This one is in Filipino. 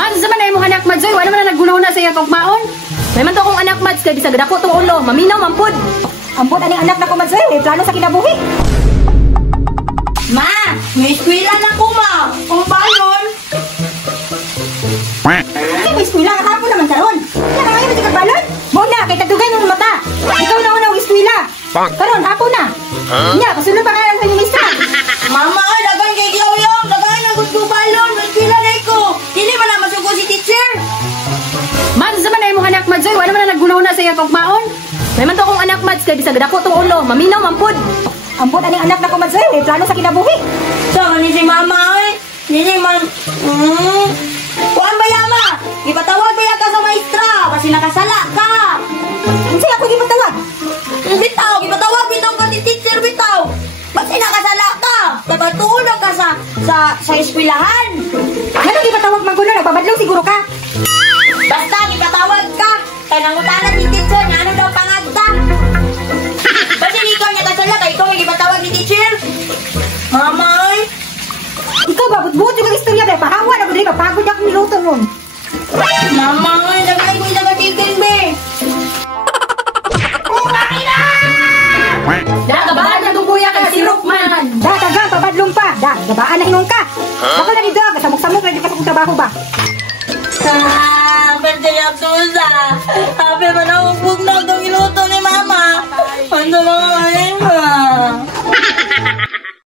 Man, sa man ay mong anak mads, wala man na naggunaw na sa iya kong maon. May man to akong anak mads, kaya di sa gadako tong ulo, maminaw, mampod. Ambot aning anak na ko mads, may plano sa kinabuhi. Ma, may eskwela na ko, ma. Kung ba yun? Kasi may eskwela ka tapo naman karon. Kaya na ngayon may balon. Muna, kay tagdugay mong mata. Ikaw na unang eskwela. Karon, hapo na. Nya, kasunod pa kaya sa inyong isa. Mama, dagan kay Glowyong. Dagan na gusto balon. May eskwela na ko. Dili man na masugo si teacher. Man, sa man ay mong anak mads, wala man na naggunaw na sa iya kong maon. May man to akong anak mads, kaya di sa gadako tong ulo, maminaw, mampod. Ambot aning anak na ko mads, may plano sa kinabuhi. Sama ni si mama, eh. Dili man. Kuan ba yama? Ipatawag ba ka sa maestra? Kasi nakasala ka. Unsa ako gipatawag? Bitaw, bitaw ka ni teacher, bitaw. Kasi nakasala ka. Kapatulog ka sa eskwelahan. Ano gipatawag man kuno, nagbabadlong siguro ka. Basta, ipatawag ka. Kaya nangutalan ni teacher niya, ano daw pangagda? Kasi ikaw niya kasala, kaya ikaw may ipatawag ni teacher. Mamay. Ikaw ba, buot yung istorya ba? Pahawa na ko dali, pagod akong niluto nun. Mamay, nagay ko yung nagatigil, be. Da, gabaan na itong kuya kay sirok man. Da, tagang, pabadlong pa. Da, gabaan na inong ka. Ako na nito, kasamok-samok na di pa sa kong trabaho ba? Pwede niya tusa. Habi man akong bugnog ng iluto ni mama. Ano mga